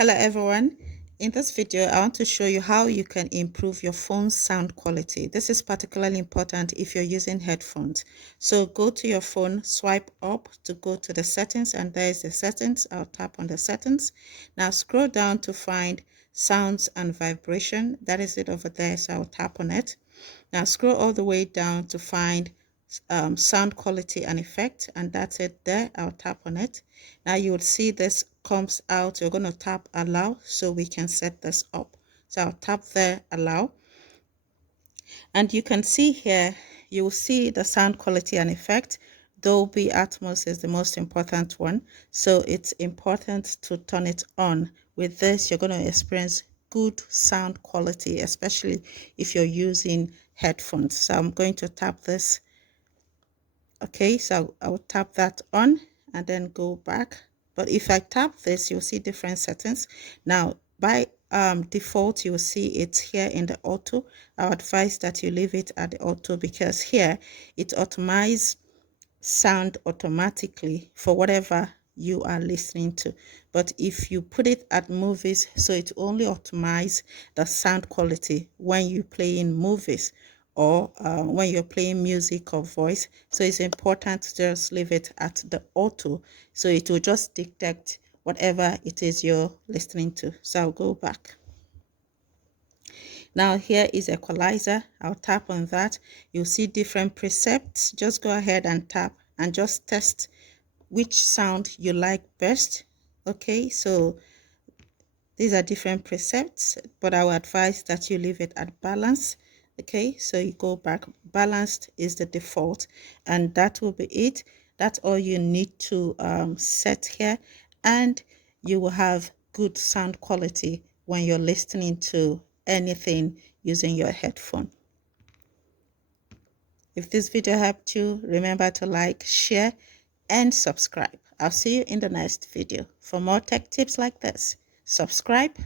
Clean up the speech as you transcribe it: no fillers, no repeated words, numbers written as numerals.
Hello everyone. In this video, I want to show you how you can improve your phone's sound quality. This is particularly important if you're using headphones. So go to your phone, swipe up to go to the settings, and there's the settings. I'll tap on the settings. Now scroll down to find sounds and vibration. That is it over there, so I'll tap on it. Now scroll all the way down to find sound quality and effect, and that's it there. I'll tap on it. Now you will see this comes out. You're going to tap allow so we can set this up. So I'll tap there, allow, and you can see here, you will see the sound quality and effect. Dolby Atmos is the most important one, so it's important to turn it on. With this, you're going to experience good sound quality, especially if you're using headphones. So I'm going to tap this. Okay, so I will tap that on and then go back. But if I tap this, you'll see different settings. Now, by default, you will see it's here in the auto. I would advise that you leave it at the auto because here it automates sound automatically for whatever you are listening to. But if you put it at movies, so it only optimizes the sound quality when you play in movies or when you're playing music or voice. So it's important to just leave it at the auto, so it will just detect whatever it is you're listening to. So I'll go back. Now here is equalizer. I'll tap on that. You'll see different presets. Just go ahead and tap and just test which sound you like best. Okay, so these are different presets, but I would advise that you leave it at balance. Okay, so you go back. Balanced is the default, and that will be it. That's all you need to set here, and you will have good sound quality when you're listening to anything using your headphone. If this video helped you, remember to like, share, and subscribe. I'll see you in the next video. For more tech tips like this, subscribe